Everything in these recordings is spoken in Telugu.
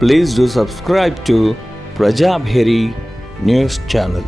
Please do subscribe to Prajabheri News Channel.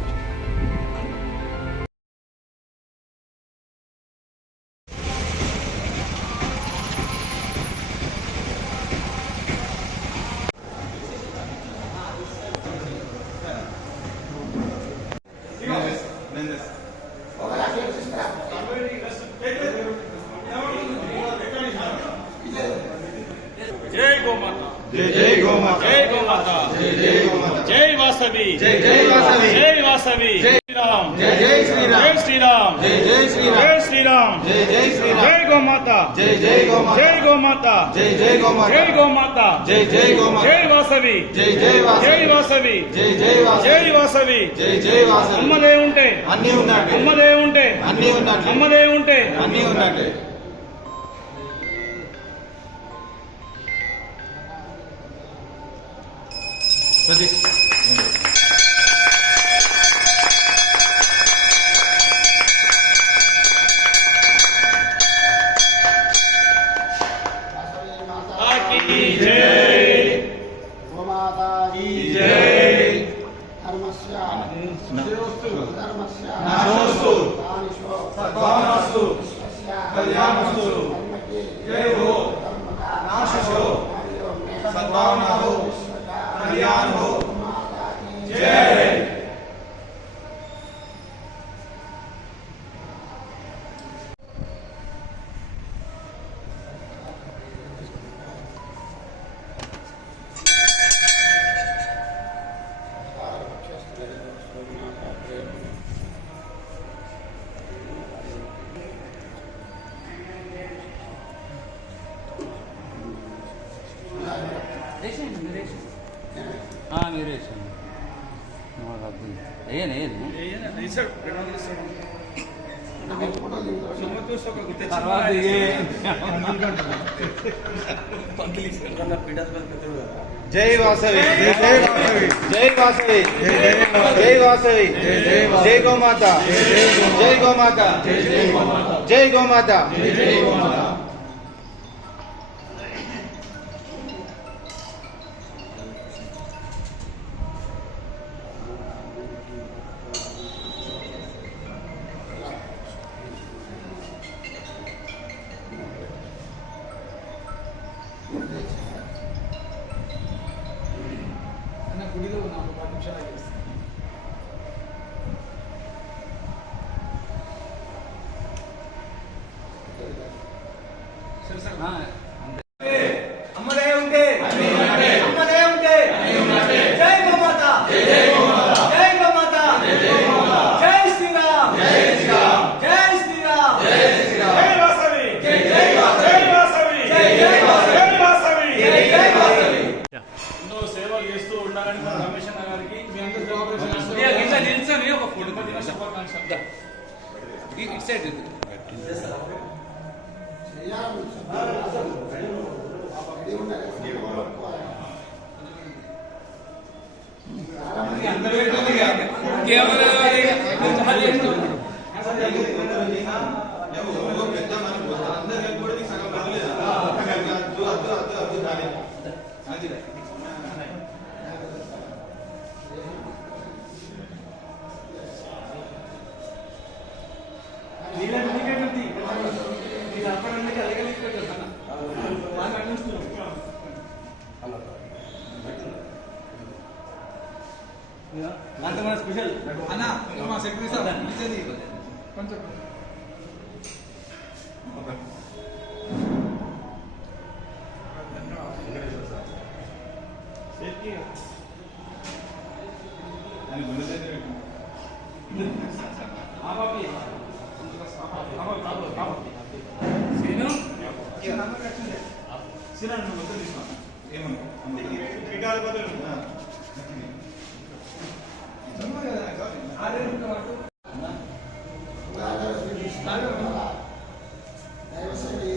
जय गौ माता, जय जय गौ माता, जय गौ माता, जय जय गौ माता, जय वासवी, जय जय वासवी, जय वासवी, जय श्री राम, जय जय श्री राम, जय श्री राम, जय जय श्री राम, जय श्री राम, जय जय श्री राम, जय गौ माता, जय जय गौ माता, जय गौ माता, जय जय गौ माता, जय गौ माता, जय जय गौ माता, जय वासवी, जय जय जय वासवी, वासवी, जय जय वासवी, जय वासवी, जय जय वासवी, అమ్మదే ఉంటే అన్నీ ఉన్నట్టే, అమ్మదే ఉంటే అన్నీ ఉన్నట్టే, అమ్మదే ఉంటే అన్నీ ఉన్నట్టే. సతీష్ की जय, गोमाता की जय, धर्मस्य धर्मस्य नाशोऽस्तु, दानिशो सद्भावनास्तु, विश्वस्य कल्याणमस्तु, धर्मके जय हो, धर्मका नाशो, कार्योमे सद्भावना हो, विश्वका कल्याण हो, गोमाता की जय. जय वासवी, जय जय वासवी, जय वासवी, जय वासवी, जय गौ माता, जय गौ माता, जय गौ माता, जय गौ माता. గుడిలో ఉన్నాము 10 నిమిషాలు అమ్మదే ఉంటే, అమ్మదే ఉంటే, జై గో మాత, జై గో మాత, జై గో మాత, జై గో మాత, జై శ్రీరామ్, జై శ్రీరామ్, జై శ్రీరామ్, జై శ్రీరామ్, జై వాసవి, జై జై వాసవి, జై వాసవి, జై జై వాసవి, జై వాసవి, జై జై వాసవి. ఎన్నో సేవలు చేస్తూ ఉండాలని మన రమేష్ అన్న గారికి మీ అందరి స్పెషల్ అన్న మా సెక్రటరీ సార్ కొంచెం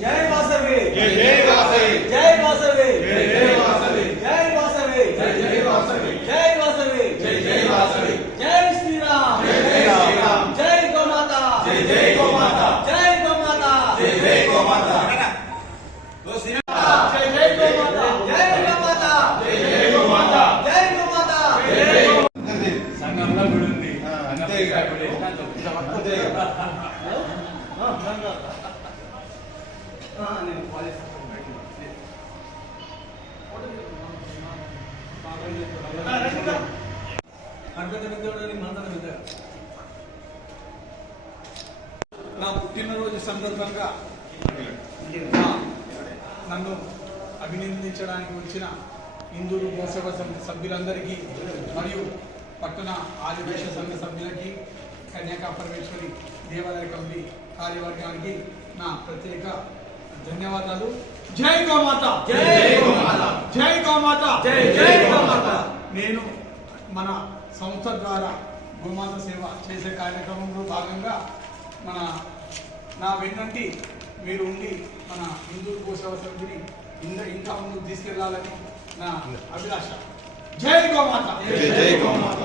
జై వాసవి, జై జై వాసవి, జై వాసవి, జై జై వాసవి, జై వాసవి, జై జై వాసవి, జై వాసవి, జై జై వాసవి, జై శ్రీరామ్, జై జై శ్రీరామ్, జై గోమాతా, జై జై గో మాత, జై గోమాతా, జై జై గో మాత. జై గోమాతా, జై గోమాతా, జై జై నా పుట్టినరోజు సందర్భంగా నన్ను అభినందించడానికి వచ్చిన ఇందూరు గోసేవ సమితి సభ్యులందరికీ మరియు పట్టణ ఆదివేశ సంఘ సభ్యులకి కన్యాకా పరమేశ్వరి దేవాలయ కమిటీ కార్యవర్గానికి నా ప్రత్యేక ధన్యవాదాలు. జై గోమాత, జై గోమాత, జై గోమాత, జై జై గోమాత. నేను మన సంస్థ ద్వారా గోమాత సేవ చేసే కార్యక్రమంలో భాగంగా నా వెన్నంటి మీరు ఉండి మన హిందూ గోసేవ సమితిని ఇంకా ముందుకు తీసుకెళ్లాలని నా అభిలాష. జై గోమాత, జై గోమాత.